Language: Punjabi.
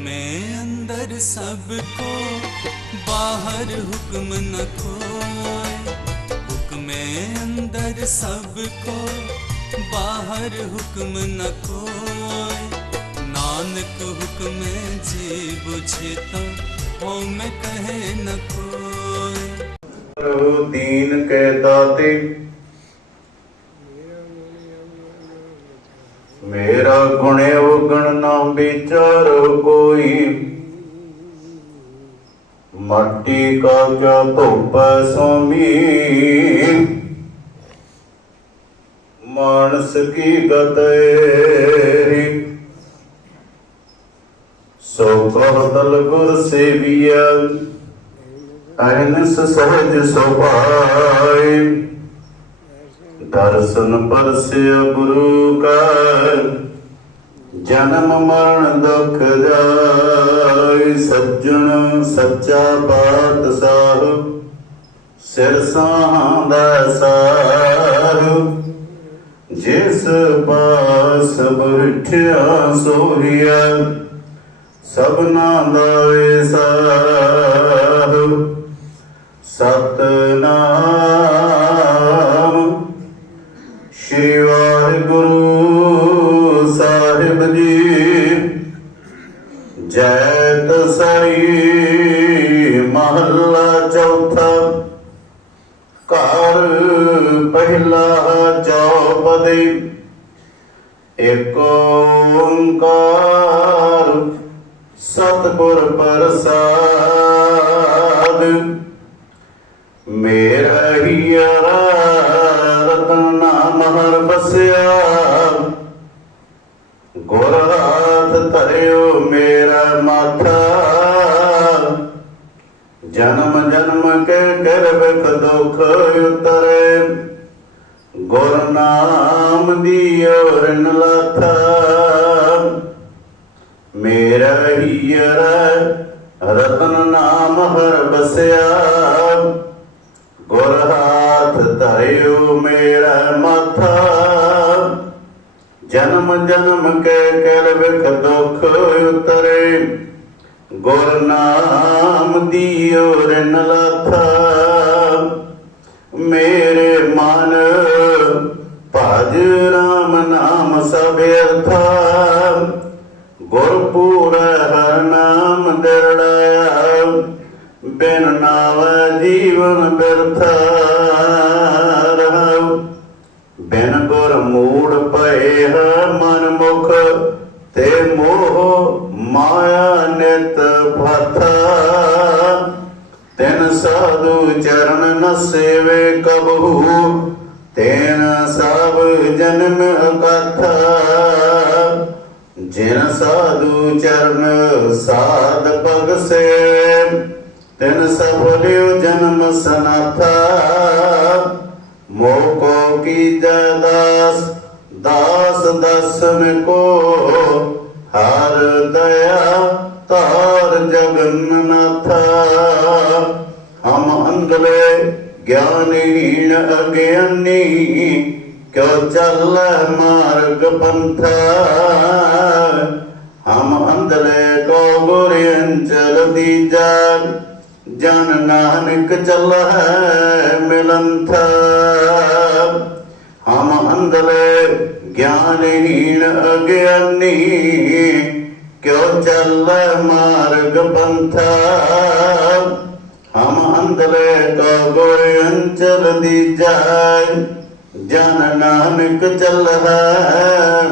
में अंदर सबको बाहर हुक्म न खोए। हुक्म अंदर सबको बाहर हुक्म न खोए। नानक हुक्म जी बुझता हो मैं कहे न खोए। दीन के दाते ਮੇਰਾ ਗੁਣੇ ਉਗਣ ਨਾ ਵਿਚਾਰ ਕੋਈ। ਮਾਟੀ ਕਾ ਕਿਆ ਧੁੱਪ ਸੋਮੀ। ਮਾਨਸ ਕੀ ਗਤੇਰੀ ਸੋ ਕਹ ਤਲ ਗੁਰ ਸੇਵੀਆ ਅਨਸ ਸਹਜ ਸੁਭਾਈ ਦਰਸ਼ਨ ਪਰਸਿਆ ਗੁਰੂ ਕਾ ਜਨਮ ਮਰਨ ਦੁਖ ਜਾਈ ਸੱਜਣ ਸੱਚਾ ਬਾਤ ਸਾਹਿਬ ਸਿਰ ਸਾਹੰਦਾ ਸਾਰ। ਜਿਸ ਪਾਸ ਬੈਠਿਆ ਸੋਹੀਆ, ਸਭਨਾ ਦਾ ਸਾਰ। ਚੌਥਾ ਘਰ ਪਹਿਲਾ ਚੌਪਦੀ ਏਕ ਓੰਕਾਰ ਸਤਿਗੁਰ ਪ੍ਰਸਾਦ। ਮੇਰਾ ਹੀਰਾ ਰਤਨ ਨਾਮ ਹਰ ਬਸਿਆ ਜਨਮ ਜਨਮ ਕੇ ਗਰਭ ਦੁਖ ਉਤਰੇ। ਗੁਰ ਨਾਮ ਦੀਓ ਰਨ ਲਾਥਾ। ਮੇਰਾ ਹੀਰਾ ਰਤਨ ਨਾਮ ਹਰ ਬਸਿਆ। ਗੁਰ ਹਾਥ ਧਰਿਓ ਮੇਰਾ ਮਾਥਾ। ਜਨਮ ਜਨਮ ਕੇ ਕਰ ਵਿਖ ਦੁਖ ਉਤਰੇ। ਗੁਰ ਨਾਮ ਦੀਓ ਰਨ ਲਾਥਾ ਮੇਰੇ ਮਨ ਭਜ ਰਾਮ ਨਾਮ ਸਭ ਅਰਥਾ। ਗੁਰਪੂਰ ਹਰ ਨਾਮ ਦਿਰੜਾਇਆ। ਬਿਨ ਨਾਵ ਜੀਵਨ ਬਿਰਥਾ ਬਿਨ ਗੁਰ ਮੂੜ ਪਏ ਹੈ ਮਨ ਮੁਖ। ਤੇ ਮੋਹ ਮਾਇਆ ਨਿਤ ਭਾਥਾ ਤਿਨ ਸਾਧੂ ਚਰਨ ਨ ਸੇਵੇ ਕਬਹੂ। ਤੈਨ ਸਭ ਜਨਮ ਕਥਾ ਜਿਨ ਸਾਧੂ ਚਰਨ ਸਾਧ ਪਗ ਸੇ। ਤਿਨ ਸਫਲਿਓ ਜਨਮ ਸਨਾਥਾ। ਮੋਹ ਕੋ ਕੀ ਦਾਸ। ਦਾਸ ਦਸਨ ਕੋ ਹਰ ਦਇਆ ਤਾਰ ਜਗਨਨਾਥਾ ਹਮ ਅੰਧਲੇ ਗਿਆਨਹੀਣ ਅਗਿਆਨੀ, ਕਿਉ ਚੱਲ ਮਾਰਗ ਪੰਥਾ। ਹਮ ਅੰਧਲੇ ਕੋ ਗੁਰ ਅੰਚਲ ਦੀਜਾ, ਜਨ ਨਾਨਕ ਚੱਲ ਹੈ ਮਿਲੰਥਾ ਹਮ ਅੰਧਲੇ ਗਿਆਨਹੀਣ ਅਗਿਆਨੀ, ਕਿਉ ਚੱਲ ਮਾਰਗ ਪੰਥਾ? ਹਮ ਅੰਧਲੇ ਕੋ ਗੁਰ ਅੰਚਲ ਦੀਜਾ ਜਨ ਨਾਨਕ ਚੱਲ ਹੈ